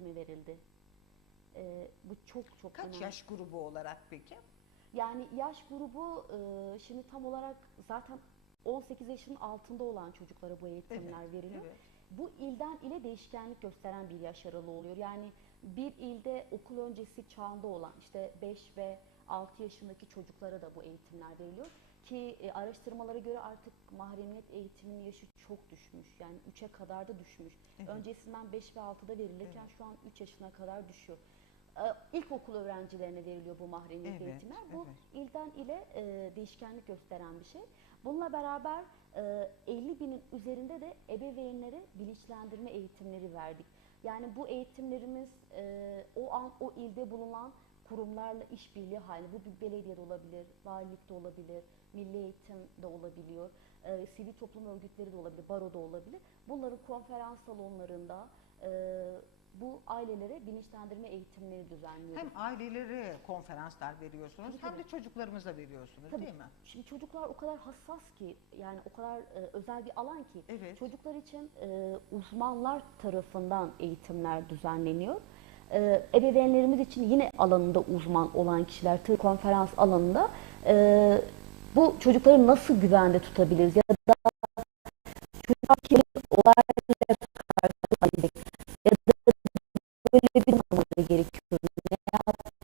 eğitimi verildi. E, bu çok çok Kaç önemli. yaş grubu olarak peki? Yani yaş grubu e, şimdi tam olarak zaten 18 yaşın altında olan çocuklara bu eğitimler Evet, veriliyor. evet. Bu ilden ile değişkenlik gösteren bir yaş aralığı oluyor. Yani bir ilde okul öncesi çağında olan işte 5 ve 6 yaşındaki çocuklara da bu eğitimler veriliyor. Ki e, araştırmalara göre artık mahremiyet eğitiminin yaşı çok düşmüş. Yani 3'e kadar da düşmüş. Evet. Öncesinden 5 ve 6'da verilirken Evet. şu an 3 yaşına kadar düşüyor. Ee, İlkokul öğrencilerine veriliyor bu mahremiyet Evet, eğitimler. Bu evet. ilden ile e, değişkenlik gösteren bir şey. Bununla beraber e, 50 binin üzerinde de ebeveynlere bilinçlendirme eğitimleri verdik. Yani bu eğitimlerimiz e, o an o ilde bulunan kurumlarla işbirliği halinde. Bu bir belediyede olabilir, valilikte olabilir, milli eğitim de olabiliyor, e, sivil toplum örgütleri de olabilir, baro da olabilir. Bunların konferans salonlarında e, bu ailelere bilinçlendirme eğitimleri düzenliyoruz. Hem ailelere konferanslar veriyorsunuz Tabii, hem de çocuklarımıza veriyorsunuz Tabii. değil mi? Şimdi çocuklar o kadar hassas ki yani o kadar e, özel bir alan ki Evet. çocuklar için e, uzmanlar tarafından eğitimler düzenleniyor. E, ebeveynlerimiz için yine alanında uzman olan kişiler tıp konferans alanında e, bu çocukları nasıl güvende tutabiliriz ya da çocuklar kimi olayla karşılaşacak ya da böyle bir olmaları gerekiyor.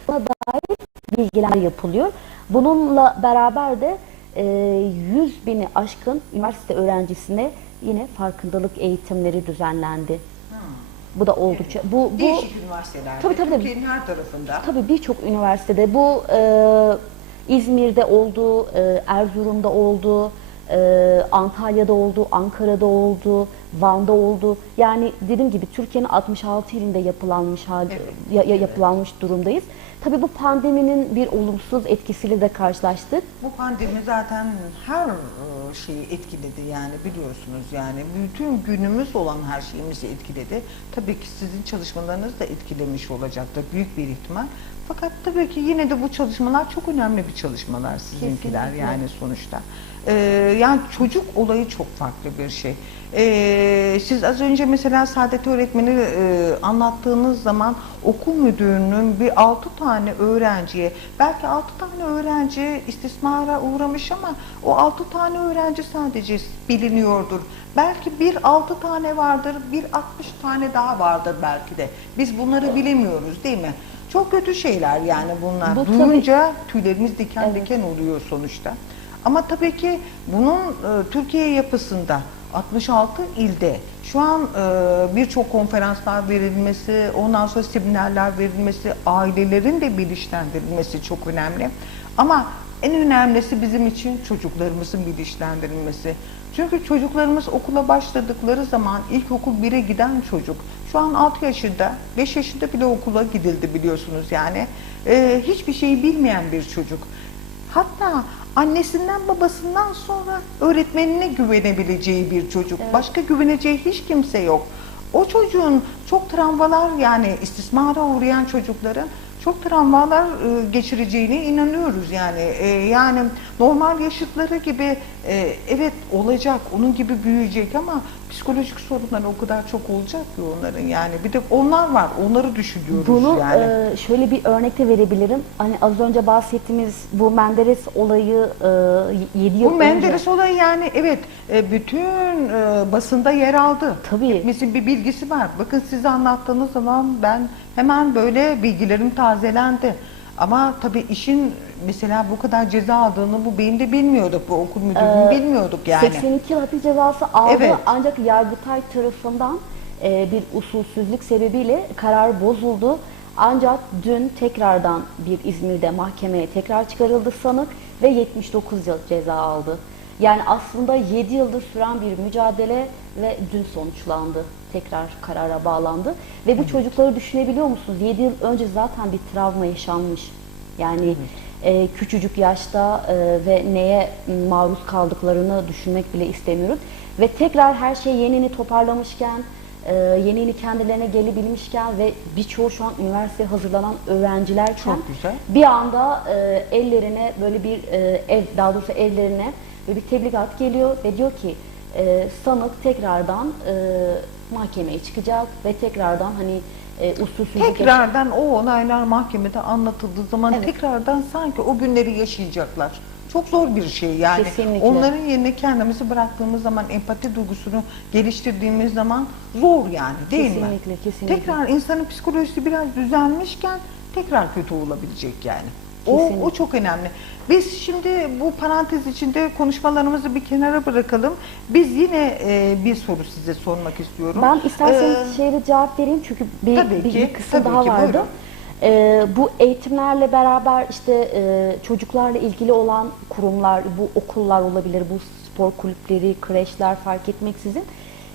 Buna dair bilgiler yapılıyor. Bununla beraber de e, 100 bini aşkın üniversite öğrencisine yine farkındalık eğitimleri düzenlendi. Bu da oldukça bu bu Değişik üniversitelerde, Tabii, tabii. Türkiye'nin her tarafında. tabii birçok üniversitede bu e, İzmir'de oldu, e, Erzurum'da oldu, e, Antalya'da oldu, Ankara'da oldu, Van'da oldu. Yani dediğim gibi Türkiye'nin 66 ilinde yapılanmış hal, Evet, ya- ya- evet. yapılanmış durumdayız. Tabii bu pandeminin bir olumsuz etkisiyle de karşılaştık. Bu pandemi zaten her e, şeyi etkiledi yani biliyorsunuz yani bütün günümüz olan her şeyimizi etkiledi. Tabii ki sizin çalışmalarınız da etkilemiş olacaktır büyük bir ihtimal. Fakat tabii ki yine de bu çalışmalar çok önemli bir çalışmalar sizinkiler Kesinlikle. yani sonuçta. Ee, yani çocuk olayı çok farklı bir şey. Ee, siz az önce mesela Saadet öğretmeni e, anlattığınız zaman okul müdürünün bir altı tane öğrenciye belki altı tane öğrenci istismara uğramış ama o altı tane öğrenci sadece biliniyordur. Belki bir altı tane vardır, bir 60 tane daha vardır belki de. Biz bunları bilemiyoruz değil mi? Çok kötü şeyler yani bunlar. Bu Duyunca tüylerimiz diken Evet. diken oluyor sonuçta. Ama tabii ki bunun e, Türkiye yapısında 66 ilde şu an e, birçok konferanslar verilmesi, ondan sonra seminerler verilmesi, ailelerin de bilinçlendirilmesi çok önemli. Ama en önemlisi bizim için çocuklarımızın bilinçlendirilmesi. Çünkü çocuklarımız okula başladıkları zaman ilkokul 1'e giden çocuk şu an 6 yaşında, 5 yaşında bile okula gidildi biliyorsunuz yani. E, hiçbir şeyi bilmeyen bir çocuk. Hatta annesinden babasından sonra öğretmenine güvenebileceği bir çocuk. Başka güveneceği hiç kimse yok. O çocuğun çok travmalar yani istismara uğrayan çocukların çok travmalar e, geçireceğine inanıyoruz yani. E, yani normal yaşıtları gibi e, evet olacak, onun gibi büyüyecek ama psikolojik sorunlar o kadar çok olacak ki onların yani. Bir de onlar var, onları düşünüyoruz Bunu yani. e, şöyle bir örnekte verebilirim. Hani az önce bahsettiğimiz bu Menderes olayı e, 7 yıl Bu Menderes önce. olayı yani evet e, bütün e, basında yer aldı. Tabii. Hepimizin bir bilgisi var. Bakın size anlattığınız zaman ben hemen böyle bilgilerim tazelendi. Ama tabii işin mesela bu kadar ceza aldığını bu beyinde bilmiyorduk. Bu okul müdürlüğünü bilmiyorduk yani. 82 yıl hapis cezası aldı Evet. ancak Yargıtay tarafından e, bir usulsüzlük sebebiyle karar bozuldu. Ancak dün tekrardan bir İzmir'de mahkemeye tekrar çıkarıldı sanık ve 79 yıl ceza aldı. Yani aslında 7 yıldır süren bir mücadele ve dün sonuçlandı. Tekrar karara bağlandı. Ve bu çocukları düşünebiliyor musunuz? 7 yıl önce zaten bir travma yaşanmış. Yani e, küçücük yaşta e, ve neye maruz kaldıklarını düşünmek bile istemiyoruz. Ve tekrar her şey yenini toparlamışken, e, yenini kendilerine gelebilmişken ve birçoğu şu an üniversiteye hazırlanan öğrencilerken Çok güzel. bir anda e, ellerine böyle bir e, ev, daha doğrusu evlerine böyle bir tebligat geliyor ve diyor ki e, sanık tekrardan e, mahkemeye çıkacak ve tekrardan hani e, usulsüzlük Tekrardan o olaylar mahkemede anlatıldığı zaman Evet. tekrardan sanki o günleri yaşayacaklar. Çok zor bir şey yani. Kesinlikle. Onların yerine kendimizi bıraktığımız zaman, empati duygusunu geliştirdiğimiz zaman zor yani değil mi? Kesinlikle, kesinlikle. Tekrar insanın psikolojisi biraz düzelmişken tekrar kötü olabilecek yani. O, o çok önemli. Biz şimdi bu parantez içinde konuşmalarımızı bir kenara bırakalım. Biz yine e, bir soru size sormak istiyorum. Ben isterseniz Ee, şeyde cevap vereyim çünkü bir, tabii bir, ki, bir kısım tabii daha ki, vardı. buyurun. Ee, bu eğitimlerle beraber işte e, çocuklarla ilgili olan kurumlar, bu okullar olabilir, bu spor kulüpleri, kreşler fark etmeksizin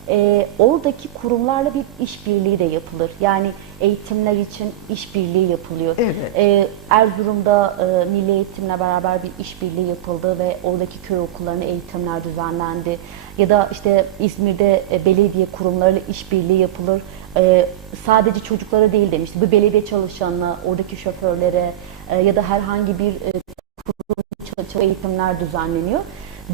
e, oradaki kurumlarla bir işbirliği de yapılır. Yani eğitimler için işbirliği yapılıyor. Evet. E, Erzurum'da e, Milli Eğitim'le beraber bir işbirliği yapıldı ve oradaki köy okullarına eğitimler düzenlendi. Ya da işte İzmir'de e, belediye kurumlarıyla işbirliği yapılır. E, sadece çocuklara değil demişti. Bu belediye çalışanına, oradaki şoförlere e, ya da herhangi bir e, kurum eğitimler düzenleniyor.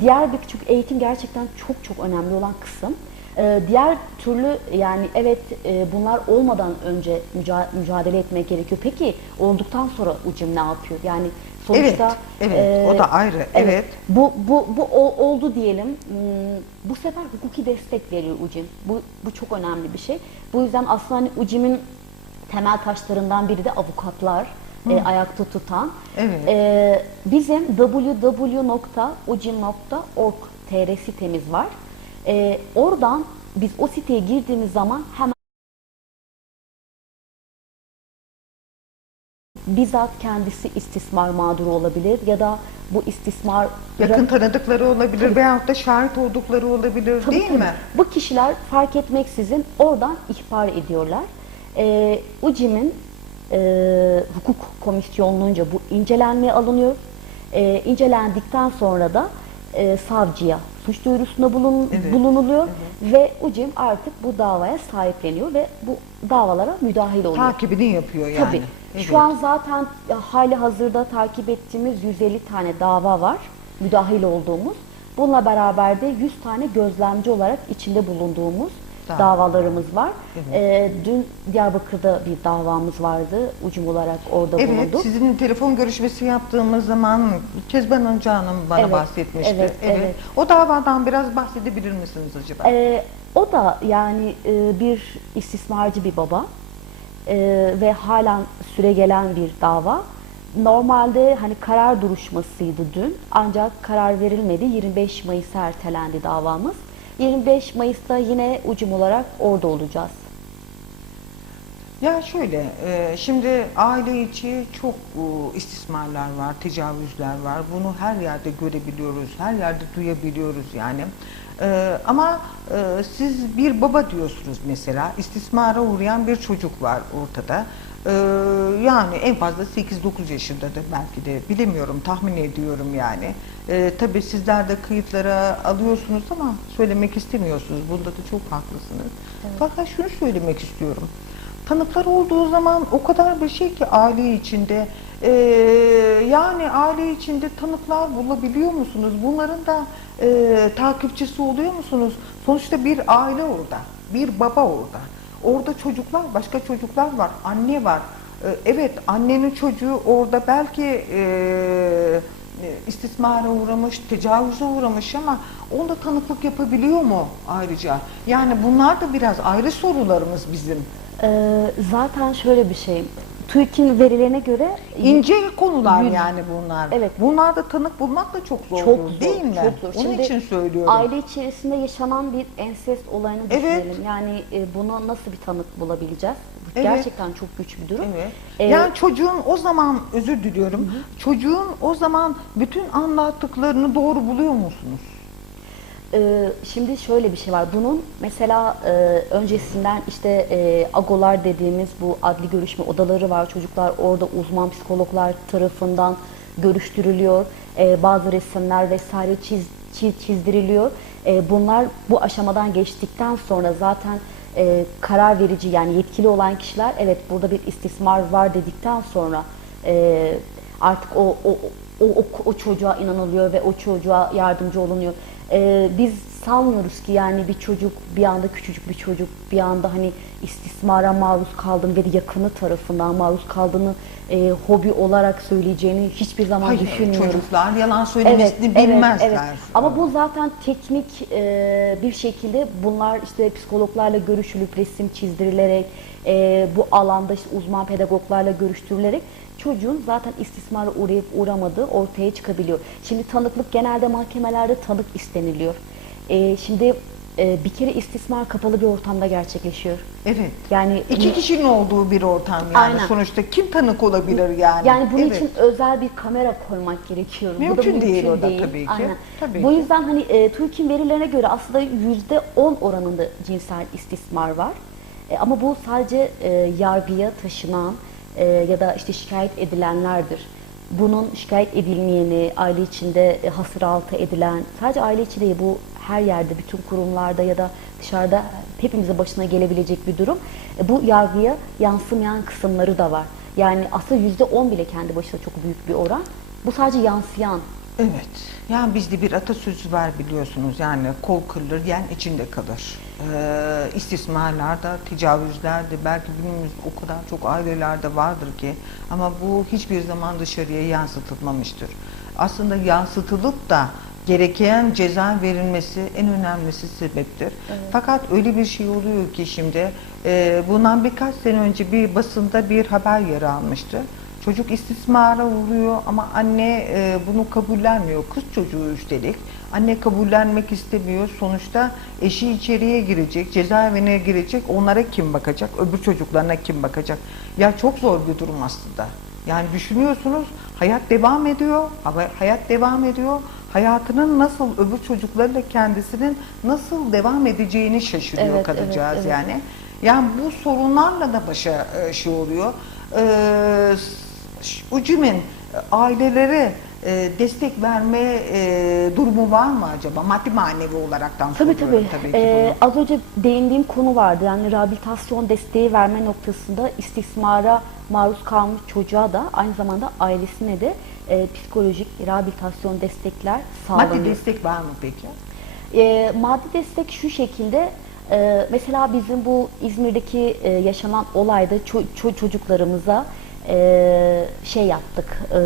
Diğer bir küçük eğitim gerçekten çok çok önemli olan kısım. Ee, diğer türlü yani evet e, bunlar olmadan önce müca- mücadele etmek gerekiyor. Peki olduktan sonra ucum ne yapıyor? Yani sonuçta Evet, evet, o da ayrı, evet. Bu bu bu o- oldu diyelim. Hmm, Bu sefer hukuki destek veriyor ucum. Bu bu çok önemli bir şey. Bu yüzden aslında hani ucimin temel taşlarından biri de avukatlar e, ayakta tutan. Evet. Ee, bizim www.ucim.org tr sitemiz var. Ee, oradan biz o siteye girdiğimiz zaman hemen bizzat kendisi istismar mağduru olabilir ya da bu istismar Yakın tanıdıkları olabilir veyahut da şahit oldukları olabilir Tabii, değil tabii. mi? Bu kişiler fark etmeksizin oradan ihbar ediyorlar. Ee, UCİM'in e, hukuk komisyonluğunca bu incelenmeye alınıyor. Ee, incelendikten sonra da e, savcıya suç duyurusunda bulun, Evet, bulunuluyor ve UCİM artık bu davaya sahipleniyor ve bu davalara müdahil oluyor. Takibini yapıyor yani. Tabii. Evet. Şu an zaten hali hazırda takip ettiğimiz 150 tane dava var. Müdahil olduğumuz. Bununla beraber de 100 tane gözlemci olarak içinde bulunduğumuz Dava. davalarımız var. Evet. Ee, dün Diyarbakır'da bir davamız vardı. Ucum olarak orada Evet, bulunduk. sizin telefon görüşmesi yaptığımız zaman Kezban Önce Hanım bana Evet, bahsetmişti. evet, evet. O davadan biraz bahsedebilir misiniz acaba? Ee, o da yani e, bir istismarcı bir baba e, ve halen süre gelen bir dava. Normalde hani karar duruşmasıydı dün ancak karar verilmedi. 25 Mayıs'a ertelendi davamız. 25 Mayıs'ta yine ucum olarak orada olacağız. Ya şöyle, e, şimdi aile içi çok e, istismarlar var, tecavüzler var. Bunu her yerde görebiliyoruz, her yerde duyabiliyoruz yani. E, ama siz bir baba diyorsunuz mesela, istismara uğrayan bir çocuk var ortada. E, yani en fazla 8-9 yaşındadır belki de, bilemiyorum, tahmin ediyorum yani. E, tabii sizler de kayıtlara alıyorsunuz ama söylemek istemiyorsunuz. Bunda da çok haklısınız. Fakat şunu söylemek istiyorum. Tanıklar olduğu zaman o kadar bir şey ki aile içinde Ee, yani aile içinde tanıklar bulabiliyor musunuz? Bunların da e, takipçisi oluyor musunuz? Sonuçta bir aile orada, bir baba orada. Orada çocuklar, başka çocuklar var, anne var. Ee, evet annenin çocuğu orada belki e, e, istismara uğramış, tecavüze uğramış ama onda tanıklık yapabiliyor mu ayrıca? Yani bunlar da biraz ayrı sorularımız bizim. Ee, zaten şöyle bir şey. TÜİK'in verilerine göre İnce konular Yüz- yani bunlar. Evet. Bunlarda tanık bulmak da çok zor çok zor, değil mi? Çok zor. Onun Şimdi için söylüyorum. Aile içerisinde yaşanan bir ensest olayını Evet. düşünelim. Yani e, buna nasıl bir tanık bulabileceğiz? Bu Evet. Gerçekten çok güç bir durum. Evet. Ee, yani çocuğun o zaman özür diliyorum. Çocuğun o zaman bütün anlattıklarını doğru buluyor musunuz? Ee, şimdi şöyle bir şey var. Bunun mesela e, öncesinden işte e, agolar dediğimiz bu adli görüşme odaları var. Çocuklar orada uzman psikologlar tarafından görüştürülüyor. E, bazı resimler vesaire çiz, çiz- çizdiriliyor. Bunlar bu aşamadan geçtikten sonra zaten karar verici yani yetkili olan kişiler evet burada bir istismar var dedikten sonra artık o, o, o, o, o çocuğa inanılıyor ve o çocuğa yardımcı olunuyor. Ee, biz sanmıyoruz ki yani bir çocuk bir anda küçücük bir çocuk bir anda hani istismara maruz kaldığını ve yakını tarafından maruz kaldığını e, hobi olarak söyleyeceğini hiçbir zaman Hayır, düşünmüyoruz. çocuklar yalan söylemesini bilmezler. Ama bu zaten teknik e, bir şekilde bunlar işte psikologlarla görüşülüp resim çizdirilerek e, bu alanda işte uzman pedagoglarla görüştürülerek çocuğun zaten istismara uğrayıp uğramadığı ortaya çıkabiliyor. Şimdi tanıklık genelde mahkemelerde tanık isteniliyor. E, şimdi e, bir kere istismar kapalı bir ortamda gerçekleşiyor. Evet. Yani İki kişinin olduğu bir ortam yani. Aynen. Sonuçta kim tanık olabilir yani? Yani bunun Evet. için özel bir kamera koymak gerekiyor. Bu da Mümkün değil da tabii ki. Aynen. Tabii Bu yüzden hani e, TÜİK'in verilerine göre aslında yüzde 10 oranında cinsel istismar var. E, ama bu sadece e, yargıya taşınan e, ya da işte şikayet edilenlerdir. Bunun şikayet edilmeyeni, aile içinde e, hasır altı edilen, sadece aile içi değil bu her yerde, bütün kurumlarda ya da dışarıda hepimizin başına gelebilecek bir durum. E, bu yargıya yansımayan kısımları da var. Yani aslında yüzde on bile kendi başına çok büyük bir oran. Bu sadece yansıyan. Evet. Yani bizde bir atasözü var biliyorsunuz. Yani kol kırılır, yen içinde kalır. Ee, istismarlarda, tecavüzlerde belki günümüz o kadar çok ailelerde vardır ki ama bu hiçbir zaman dışarıya yansıtılmamıştır. Aslında yansıtılıp da gereken ceza verilmesi en önemlisi sebeptir. Fakat öyle bir şey oluyor ki şimdi e, bundan birkaç sene önce bir basında bir haber yer almıştı. Çocuk istismara uğruyor ama anne e, bunu kabullenmiyor. Kız çocuğu üstelik. Anne kabullenmek istemiyor. Sonuçta eşi içeriye girecek, cezaevine girecek. Onlara kim bakacak? Öbür çocuklarına kim bakacak? Ya çok zor bir durum aslında. Yani düşünüyorsunuz hayat devam ediyor. Hayat devam ediyor. Hayatının nasıl öbür çocuklarıyla kendisinin nasıl devam edeceğini şaşırıyor Evet, kadıncağız evet, evet. yani. Yani bu sorunlarla da başa e, şey oluyor. Ee, Ucümen e, ailelere e, destek verme e, durumu var mı acaba? Maddi manevi olaraktan Tabii tabii. tabii ki Ee, bunu. az önce değindiğim konu vardı. Yani rehabilitasyon desteği verme noktasında istismara maruz kalmış çocuğa da aynı zamanda ailesine de e, psikolojik rehabilitasyon destekler sağlanıyor. Maddi destek var mı peki? E, maddi destek şu şekilde e, mesela bizim bu İzmir'deki e, yaşanan olayda ço- ço- çocuklarımıza e, şey yaptık e,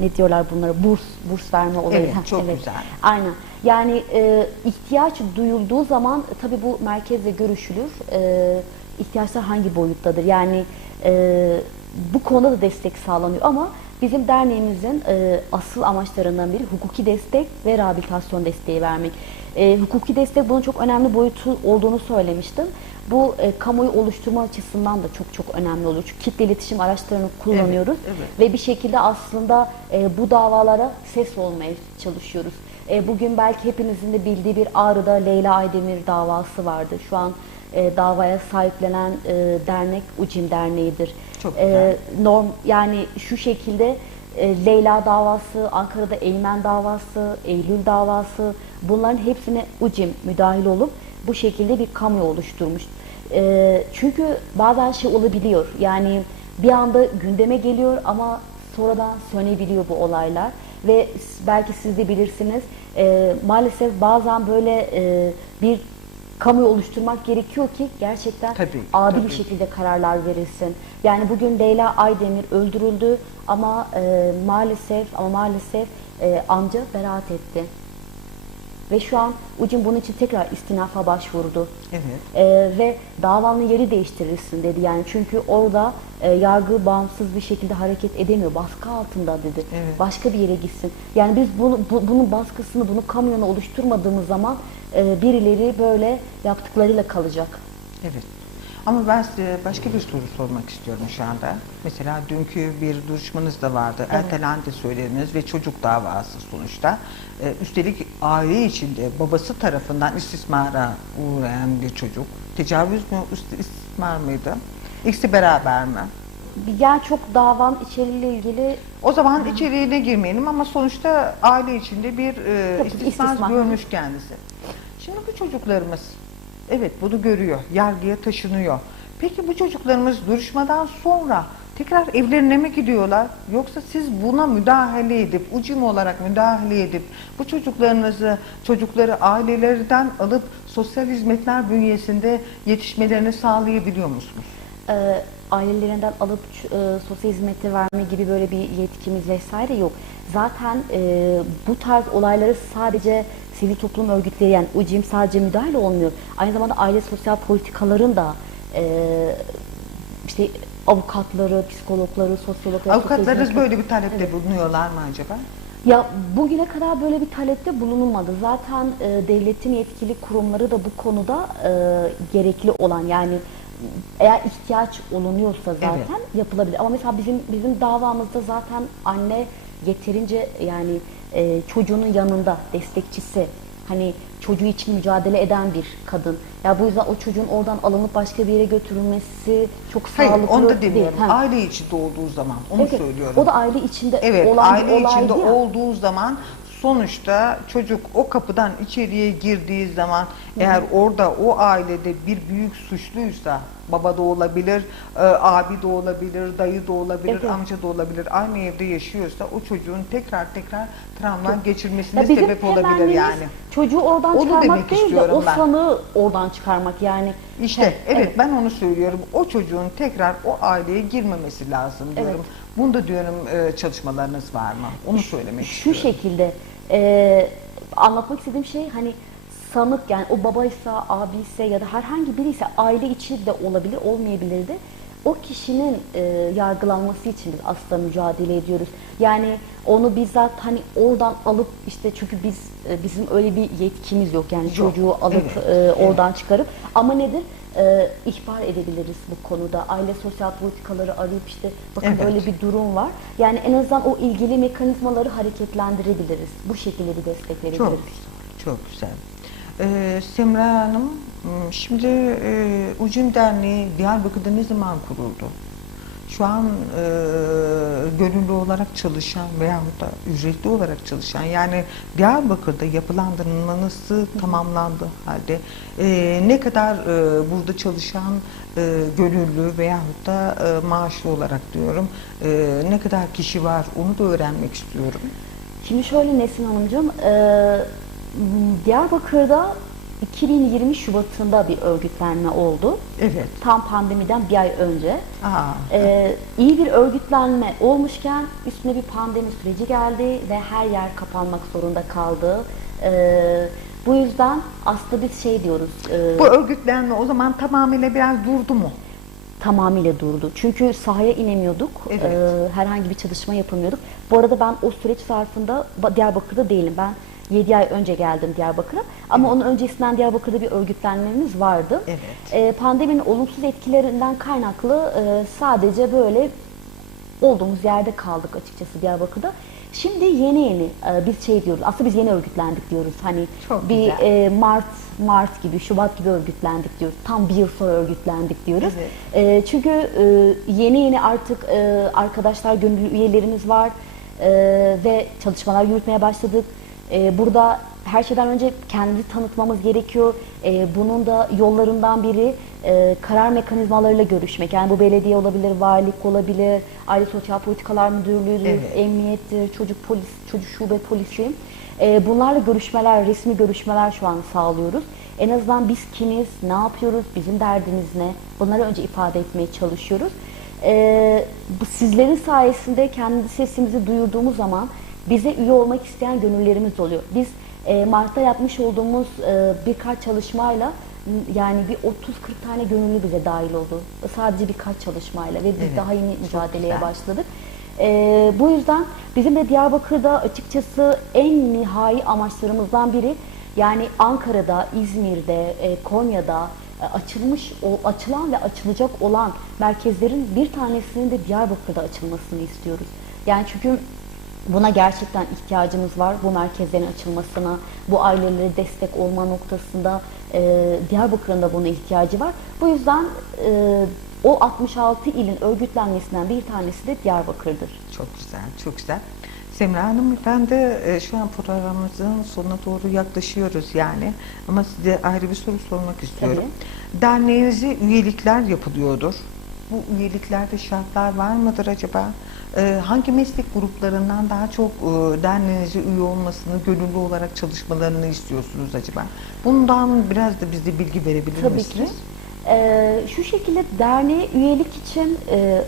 ne diyorlar bunlara burs burs verme olayı. Evet, çok güzel. Aynen. Yani e, ihtiyaç duyulduğu zaman e, tabii bu merkezle görüşülür. E, ihtiyaçlar hangi boyuttadır? Yani e, bu konuda da destek sağlanıyor ama bizim derneğimizin e, asıl amaçlarından biri hukuki destek ve rehabilitasyon desteği vermek. E, hukuki destek bunun çok önemli boyutu olduğunu söylemiştim. Bu e, kamuoyu oluşturma açısından da çok çok önemli olur. Çünkü kitle iletişim araçlarını kullanıyoruz Evet, evet. ve bir şekilde aslında e, bu davalara ses olmaya çalışıyoruz. E, bugün belki hepinizin de bildiği bir Ağrı'da Leyla Aydemir davası vardı. Şu an e, davaya sahiplenen e, dernek Ucim Derneği'dir. Çok E, norm yani şu şekilde e, Leyla davası, Ankara'da Eymen davası, Eylül davası bunların hepsine Ucim müdahil olup bu şekilde bir kamu oluşturmuş. E, çünkü bazen şey olabiliyor yani bir anda gündeme geliyor ama sonradan sönebiliyor bu olaylar ve belki siz de bilirsiniz e, maalesef bazen böyle e, bir kamu oluşturmak gerekiyor ki gerçekten Tabii, adil tabii. bir şekilde kararlar verilsin. Yani bugün Leyla Aydemir öldürüldü ama e, maalesef ama maalesef e, amca beraat etti. Ve şu an Ucun bunun için tekrar istinafa başvurdu. Evet. Ee, ve davanın yeri değiştirilsin dedi yani çünkü orada e, yargı bağımsız bir şekilde hareket edemiyor baskı altında dedi Evet. başka bir yere gitsin yani biz bunu, bu- bunun baskısını bunu kamyona oluşturmadığımız zaman e, birileri böyle yaptıklarıyla kalacak. Evet. Ama ben size başka bir soru sormak istiyorum şu anda. Mesela dünkü bir duruşmanız da vardı. Evet. Ertelendi söylediniz ve çocuk davası sonuçta. Ee, üstelik aile içinde babası tarafından istismara uğrayan bir çocuk. Tecavüz mü, ist- istismar mıydı? İkisi beraber mi? Yani çok davan içeriğiyle ilgili O zaman içeriğine girmeyelim ama sonuçta aile içinde bir e, istismar, istismar. görmüş kendisi. Şimdi bu çocuklarımız evet bunu görüyor, yargıya taşınıyor. Peki bu çocuklarımız duruşmadan sonra tekrar evlerine mi gidiyorlar? Yoksa siz buna müdahale edip, ucum olarak müdahale edip bu çocuklarınızı, çocukları ailelerden alıp sosyal hizmetler bünyesinde yetişmelerini sağlayabiliyor musunuz? e, ailelerinden alıp e, sosyal hizmeti verme gibi böyle bir yetkimiz vesaire yok. Zaten e, bu tarz olayları sadece sivil toplum örgütleri yani UCİM sadece müdahale olmuyor. Aynı zamanda aile sosyal politikaların da e, işte avukatları, psikologları, sosyologları, Avukatlarınız böyle bir talepte bulunuyorlar mı acaba? Ya bugüne kadar böyle bir talepte bulunulmadı. Zaten e, devletin yetkili kurumları da bu konuda e, gerekli olan yani eğer ihtiyaç olunuyorsa zaten Evet. yapılabilir. Ama mesela bizim bizim davamızda zaten anne yeterince yani e, çocuğunun yanında destekçisi hani çocuğu için mücadele eden bir kadın. Ya bu yüzden o çocuğun oradan alınıp başka bir yere götürülmesi çok Hayır, sağlıklı onu da değil. demiyorum. Ha. Aile içinde olduğu zaman, onu Evet, söylüyorum. O da aile içinde Evet, olan bir aile olaydı içinde ya. olduğu zaman sonuçta çocuk o kapıdan içeriye girdiği zaman eğer orada o ailede bir büyük suçluysa baba da olabilir, e, abi de olabilir, dayı da olabilir, Evet. amca da olabilir. Aynı evde yaşıyorsa o çocuğun tekrar tekrar travma geçirmesine Ya sebep olabilir yani. Çocuğu oradan Onu çıkarmak değil de o ben. sanığı oradan çıkarmak yani. İşte He, evet, ben onu söylüyorum. O çocuğun tekrar o aileye girmemesi lazım diyorum. Evet. Bunda diyorum e, çalışmalarınız var mı? Onu söylemek Şu istiyorum. şekilde e, anlatmak istediğim şey hani sanık yani o babaysa, abiyse ya da herhangi biri ise aile içi de olabilir, olmayabilir de o kişinin e, yargılanması için biz aslında mücadele ediyoruz. Yani onu bizzat hani oradan alıp işte çünkü biz e, bizim öyle bir yetkimiz yok yani Yok, çocuğu alıp evet, e, oradan çıkarıp ama nedir? E, ihbar edebiliriz bu konuda. Aile sosyal politikaları arayıp işte bakın Evet. böyle bir durum var. Yani en azından o ilgili mekanizmaları hareketlendirebiliriz. Bu şekilde bir destek verebiliriz. Çok güzel, çok güzel. Ee, Semra Hanım, m, şimdi e, Ucum Derneği Diyarbakır'da ne zaman kuruldu? Şu an e, gönüllü olarak çalışan veyahut da ücretli olarak çalışan yani Diyarbakır'da yapılandırılması tamamlandı halde e, ne kadar e, burada çalışan e, gönüllü veyahut da e, maaşlı olarak diyorum e, ne kadar kişi var onu da öğrenmek istiyorum. Şimdi şöyle Nesin Hanımcığım, e, Diyarbakır'da 2020 Şubat'ında bir örgütlenme oldu. Evet. Tam pandemiden bir ay önce. Aa, Ee, iyi bir örgütlenme olmuşken üstüne bir pandemi süreci geldi ve her yer kapanmak zorunda kaldı. Ee, bu yüzden aslında biz şey diyoruz, e, Bu örgütlenme o zaman tamamıyla biraz durdu mu? tamamıyla durdu. Çünkü sahaya inemiyorduk, Evet. Ee, herhangi bir çalışma yapamıyorduk. Bu arada ben o süreç zarfında Ba- Diyarbakır'da değilim. Ben 7 ay önce geldim Diyarbakır'a. Ama onun öncesinden Diyarbakır'da bir örgütlenmemiz vardı. Evet. Ee, pandeminin olumsuz etkilerinden kaynaklı e, sadece böyle olduğumuz yerde kaldık açıkçası Diyarbakır'da. Şimdi yeni yeni e, biz şey diyoruz. Aslında biz yeni örgütlendik diyoruz. Hani Çok bir güzel. e, Mart Mart gibi, Şubat gibi örgütlendik diyoruz. Tam bir yıl sonra örgütlendik diyoruz. Evet. E, çünkü e, yeni yeni artık e, arkadaşlar, gönüllü üyelerimiz var E, ve çalışmalar yürütmeye başladık. E, burada her şeyden önce kendi tanıtmamız gerekiyor. E, bunun da yollarından biri e, karar mekanizmalarıyla görüşmek. Yani bu belediye olabilir, valilik olabilir, Aile Sosyal Politikalar Müdürlüğü'dür, Evet. emniyettir, çocuk polis, çocuk şube polisi. E, bunlarla görüşmeler, resmi görüşmeler şu an sağlıyoruz. En azından biz kimiz, ne yapıyoruz, bizim derdimiz ne? Bunları önce ifade etmeye çalışıyoruz. E, bu sizlerin sayesinde kendi sesimizi duyurduğumuz zaman bize üye olmak isteyen gönüllerimiz oluyor. Biz e, Mart'ta yapmış olduğumuz e, birkaç çalışmayla yani bir 30-40 tane gönüllü bize dahil oldu. Sadece birkaç çalışmayla ve biz Evet, daha yeni mücadeleye güzel. başladık. E, bu yüzden bizim de Diyarbakır'da açıkçası en nihai amaçlarımızdan biri yani Ankara'da, İzmir'de, e, Konya'da e, açılmış, o açılan ve açılacak olan merkezlerin bir tanesinin de Diyarbakır'da açılmasını istiyoruz. Yani çünkü Buna gerçekten ihtiyacımız var. Bu merkezlerin açılmasına, bu ailelere destek olma noktasında e, Diyarbakır'ın da buna ihtiyacı var. Bu yüzden e, o 66 ilin örgütlenmesinden bir tanesi de Diyarbakır'dır. Çok güzel, çok güzel. Semra Hanım efendi e, şu an programımızın sonuna doğru yaklaşıyoruz yani. Ama size ayrı bir soru sormak istiyorum. Derneğinize üyelikler yapılıyordur. bu üyeliklerde şartlar var mıdır acaba? Ee, hangi meslek gruplarından daha çok e, derneğinize üye olmasını, gönüllü olarak çalışmalarını istiyorsunuz acaba? Bundan biraz da bize bilgi verebilir Tabii misiniz? ki. Ee, şu şekilde derneğe üyelik için e,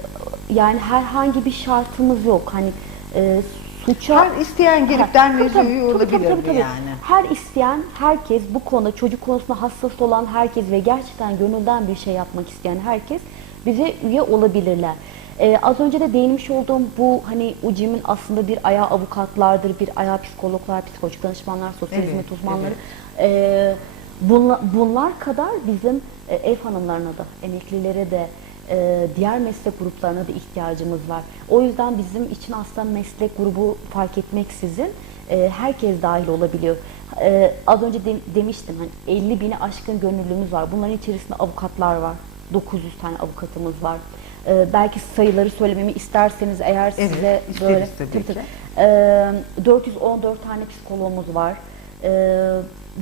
yani herhangi bir şartımız yok. Hani e, suça Her isteyen gelip derneğe üye olabilir tabii, tabii. yani? Her isteyen herkes bu konuda çocuk konusunda hassas olan herkes ve gerçekten gönülden bir şey yapmak isteyen herkes bize üye olabilirler. Ee, az önce de değinmiş olduğum bu hani UCİM'in aslında bir ayağı avukatlardır, bir ayağı psikologlar, psikolojik danışmanlar, sosyal Evet, hizmet uzmanları. Ee, bunla- bunlar kadar bizim e, ev hanımlarına da, emeklilere de, e, diğer meslek gruplarına da ihtiyacımız var. O yüzden bizim için aslında meslek grubu fark etmeksizin e, herkes dahil olabiliyor. E, az önce de- demiştim hani 50 bini aşkın gönüllümüz var. Bunların içerisinde avukatlar var. 900 tane avukatımız var. E, belki sayıları söylememi isterseniz eğer Evet, size böyle tabii ki. e, 414 tane psikologumuz var. E,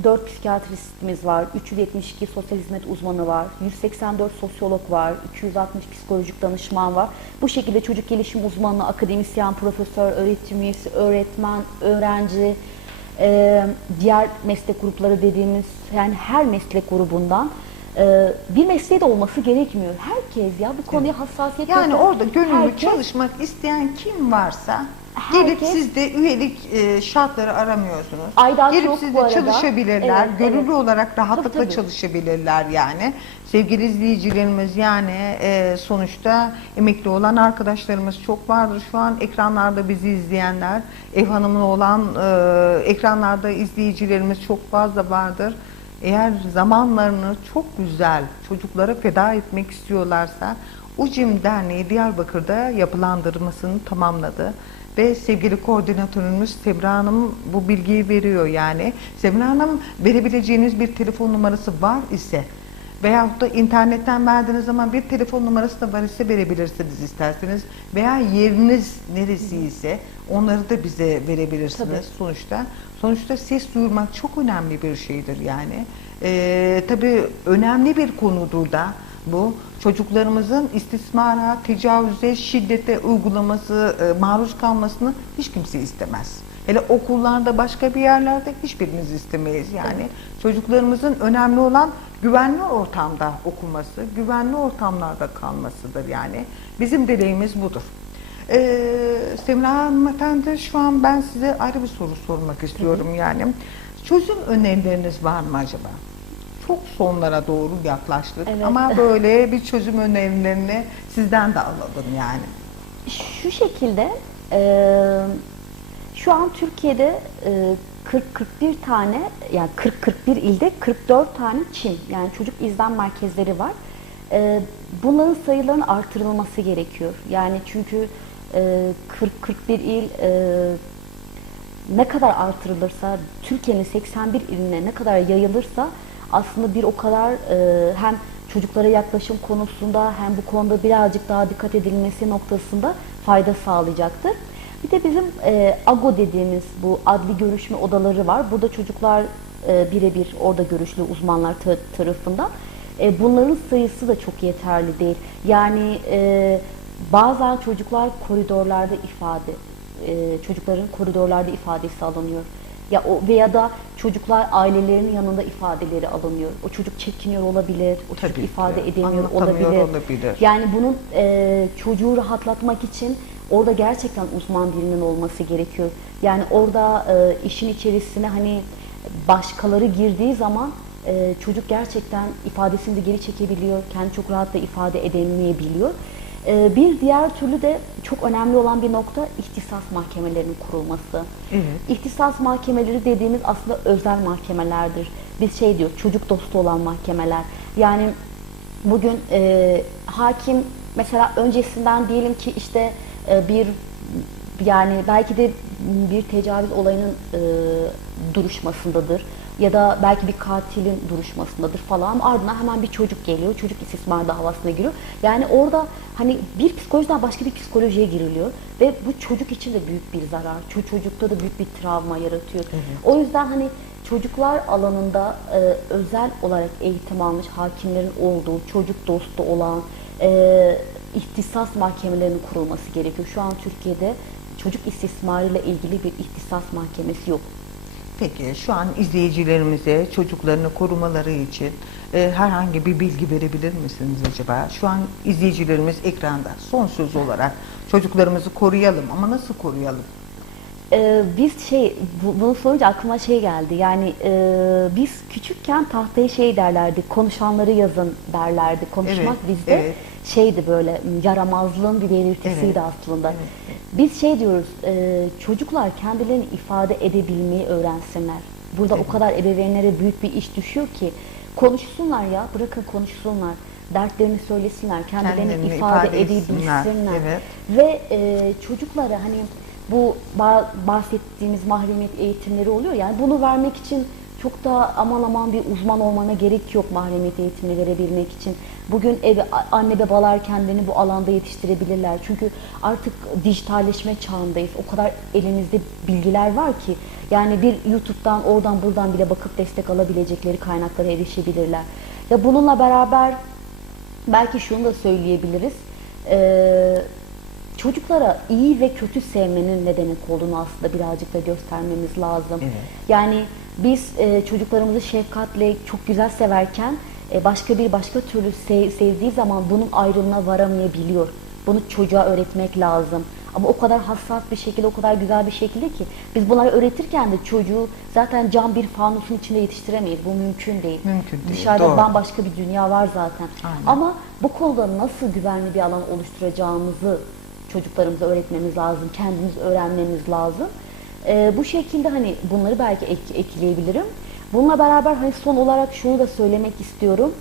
4 psikiyatristimiz var. 372 sosyal hizmet uzmanı var. 184 sosyolog var. 260 psikolojik danışman var. Bu şekilde çocuk gelişim uzmanı, akademisyen, profesör, öğretim üyesi, öğretmen, öğrenci, e, diğer meslek grupları dediğimiz yani her meslek grubundan e, bir mesleği de olması gerekmiyor. Herkes ya bu konuya hassasiyet Yani gösteren orada gönüllü herkes- çalışmak isteyen kim varsa gelip Herkes- sizde üyelik e, şartları aramıyorsunuz. Aidat gelip yok bu sizde arada. çalışabilirler. Evet, gönüllü evet. olarak rahatlıkla Tabii, tabii. çalışabilirler yani. Sevgili izleyicilerimiz yani e, sonuçta emekli olan arkadaşlarımız çok vardır. Şu an ekranlarda bizi izleyenler, ev hanımı olan e, ekranlarda izleyicilerimiz çok fazla vardır. Eğer zamanlarını çok güzel çocuklara feda etmek istiyorlarsa UCİM Derneği Diyarbakır'da yapılandırmasını tamamladı. Ve sevgili koordinatörümüz Semra Hanım bu bilgiyi veriyor yani. Semra Hanım verebileceğiniz bir telefon numarası var ise veyahut da internetten verdiğiniz zaman bir telefon numarası da var ise verebilirsiniz isterseniz. Veya yeriniz neresi ise onları da bize verebilirsiniz Tabii. sonuçta. Sonuçta ses duyurmak çok önemli bir şeydir yani. Ee, tabii önemli bir konudur da bu. Çocuklarımızın istismara, tecavüze, şiddete uygulaması, e, maruz kalmasını hiç kimse istemez. Hele okullarda başka bir yerlerde hiçbirimiz istemeyiz yani. Çocuklarımızın önemli olan güvenli ortamda okuması, güvenli ortamlarda kalmasıdır yani. Bizim dileğimiz budur. Ee, Semra Hanımefendi şu an ben size ayrı bir soru sormak istiyorum yani. Çözüm önerileriniz var mı acaba? Çok sonlara doğru yaklaştık Evet. ama böyle bir çözüm önerilerini sizden de alalım yani. Şu şekilde e, şu an Türkiye'de e, 40-41 tane yani 40-41 ilde 44 tane Çin yani çocuk izlem merkezleri var. E, bunların sayılarının artırılması gerekiyor. Yani çünkü e, 40-41 il e, ne kadar artırılırsa, Türkiye'nin 81 iline ne kadar yayılırsa aslında bir o kadar e, hem çocuklara yaklaşım konusunda hem bu konuda birazcık daha dikkat edilmesi noktasında fayda sağlayacaktır. Bir de bizim e, AGO dediğimiz bu adli görüşme odaları var. Burada çocuklar e, birebir orada görüşlü uzmanlar ta- tarafından. E, bunların sayısı da çok yeterli değil. Yani e, bazen çocuklar koridorlarda ifade e, çocukların koridorlarda ifadesi alınıyor. Ya o veya da çocuklar ailelerinin yanında ifadeleri alınıyor. O çocuk çekiniyor olabilir, o çocuk Tabii ki. ifade edemiyor olabilir. olabilir. Yani bunun e, çocuğu rahatlatmak için orada gerçekten uzman birinin olması gerekiyor. Yani orada e, işin içerisine hani başkaları girdiği zaman e, çocuk gerçekten ifadesini de geri çekebiliyor. Kendi çok rahat da ifade edemeyebiliyor. E, bir diğer türlü de çok önemli olan bir nokta ihtisas mahkemelerinin kurulması. Evet. İhtisas mahkemeleri dediğimiz aslında özel mahkemelerdir. Biz şey diyor çocuk dostu olan mahkemeler. Yani bugün e, hakim mesela öncesinden diyelim ki işte e, bir yani belki de bir tecavüz olayının e, duruşmasındadır ya da belki bir katilin duruşmasındadır falan. Ardından hemen bir çocuk geliyor çocuk istismar davasına giriyor. Yani orada hani bir psikolojiden başka bir psikolojiye giriliyor. Ve bu çocuk için de büyük bir zarar. Ço- çocukta da büyük bir travma yaratıyor. O yüzden hani çocuklar alanında e, özel olarak eğitim almış hakimlerin olduğu çocuk dostu olan e, ihtisas mahkemelerinin kurulması gerekiyor. Şu an Türkiye'de çocuk istismarıyla ilgili bir ihtisas mahkemesi yok. Peki şu an izleyicilerimize çocuklarını korumaları için e, herhangi bir bilgi verebilir misiniz acaba? Şu an izleyicilerimiz ekranda. Son söz olarak çocuklarımızı koruyalım ama nasıl koruyalım? Ee, biz şey bu, bunu sorunca aklıma şey geldi. Yani e, biz küçükken tahtaya şey derlerdi. Konuşanları yazın derlerdi. Konuşmak Evet, bizde evet. Şeydi böyle yaramazlığın bir belirtisiydi Evet, aslında. evet. Biz şey diyoruz. e, çocuklar kendilerini ifade edebilmeyi öğrensinler. Burada Evet. o kadar ebeveynlere büyük bir iş düşüyor ki konuşsunlar ya. Bırakın konuşsunlar. Dertlerini söylesinler. Kendilerini, Kendilerini ifade, ifade edebilsinler. evet. Ve e, çocuklara hani bu ba- bahsettiğimiz mahremiyet eğitimleri oluyor yani bunu vermek için çok da aman aman bir uzman olmana gerek yok mahremiyet eğitimi verebilmek için. Bugün ev anne babalar kendini bu alanda yetiştirebilirler. Çünkü artık dijitalleşme çağındayız. O kadar elimizde bilgiler var ki yani bir YouTube'dan oradan buradan bile bakıp destek alabilecekleri kaynaklara erişebilirler. Ya bununla beraber belki şunu da söyleyebiliriz. Ee, çocuklara iyi ve kötü sevmenin ne demek olduğunu aslında birazcık da göstermemiz lazım. Evet. Yani biz e, çocuklarımızı şefkatle çok güzel severken e, başka bir başka türlü sev- sevdiği zaman bunun ayrımına varamayabiliyor. Bunu çocuğa öğretmek lazım. Ama o kadar hassas bir şekilde, o kadar güzel bir şekilde ki biz bunları öğretirken de çocuğu zaten cam bir fanusun içinde yetiştiremeyiz. Bu mümkün değil. Mümkün değil, Dışarıda doğru. bambaşka bir dünya var zaten. Aynen. Ama bu konuda nasıl güvenli bir alan oluşturacağımızı çocuklarımıza öğretmemiz lazım, kendimiz öğrenmemiz lazım. Ee, bu şekilde hani bunları belki ek- ekleyebilirim. Bununla beraber hani son olarak şunu da söylemek istiyorum.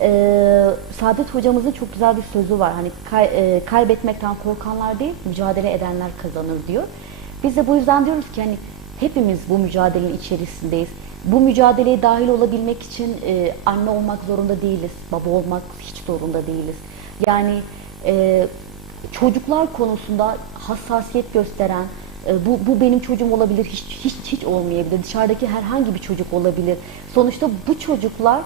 Ee, Saadet hocamızın çok güzel bir sözü var. Hani kay- e, kaybetmekten korkanlar değil, mücadele edenler kazanır diyor. Biz de bu yüzden diyoruz ki hani hepimiz bu mücadelenin içerisindeyiz. Bu mücadeleye dahil olabilmek için e, anne olmak zorunda değiliz, baba olmak hiç zorunda değiliz. Yani e, çocuklar konusunda hassasiyet gösteren, e, bu, bu benim çocuğum olabilir, hiç, hiç, hiç olmayabilir. Dışarıdaki herhangi bir çocuk olabilir. Sonuçta bu çocuklar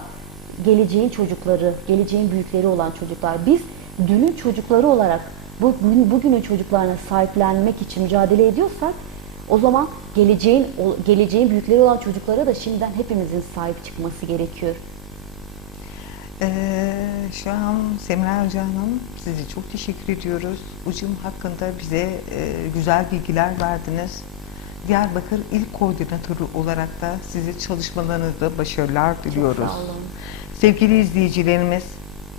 geleceğin çocukları, geleceğin büyükleri olan çocuklar. Biz dünün çocukları olarak bugün, bugünün çocuklarına sahiplenmek için mücadele ediyorsak o zaman geleceğin geleceğin büyükleri olan çocuklara da şimdiden hepimizin sahip çıkması gerekiyor. Ee, şu an Semra Hoca Hanım size çok teşekkür ediyoruz. Ucum hakkında bize e, güzel bilgiler verdiniz. Diyarbakır İl Koordinatörü olarak da size çalışmalarınızda başarılar diliyoruz. Sağ olun. Sevgili izleyicilerimiz,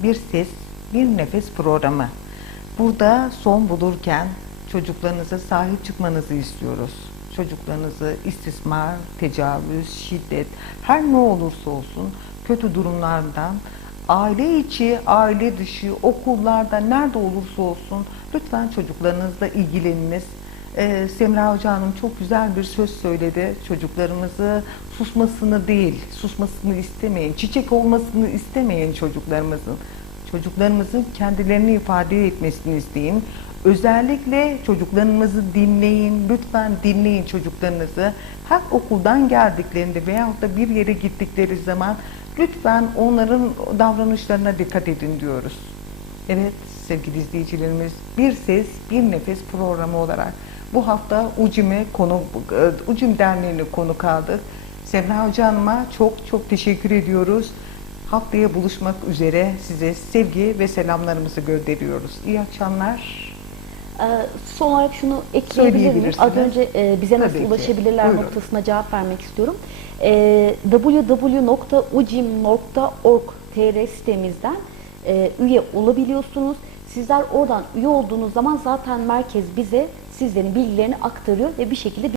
Bir Ses, Bir Nefes programı. Burada son bulurken çocuklarınıza sahip çıkmanızı istiyoruz. Çocuklarınızı istismar, tecavüz, şiddet, her ne olursa olsun kötü durumlardan aile içi, aile dışı, okullarda nerede olursa olsun lütfen çocuklarınızla ilgileniniz. Ee, Semra Hoca Hanım çok güzel bir söz söyledi. Çocuklarımızı susmasını değil, susmasını istemeyin, çiçek olmasını istemeyin çocuklarımızın. Çocuklarımızın kendilerini ifade etmesini isteyin. Özellikle çocuklarımızı dinleyin, lütfen dinleyin çocuklarınızı. Her okuldan geldiklerinde veyahut da bir yere gittikleri zaman lütfen onların davranışlarına dikkat edin diyoruz. Evet sevgili izleyicilerimiz bir ses bir nefes programı olarak bu hafta UCİM'e konu e, UCİM Derneği'ne konuk aldık. Semra Hoca Hanım'a çok çok teşekkür ediyoruz. Haftaya buluşmak üzere size sevgi ve selamlarımızı gönderiyoruz. İyi akşamlar. Ee, son olarak şunu ekleyebilir miyim? Az önce e, bize nasıl Tabii ki. ulaşabilirler Buyurun. noktasına cevap vermek istiyorum. E, www.ucim.org.tr sitemizden e, üye olabiliyorsunuz. Sizler oradan üye olduğunuz zaman zaten merkez bize sizlerin bilgilerini aktarıyor ve bir şekilde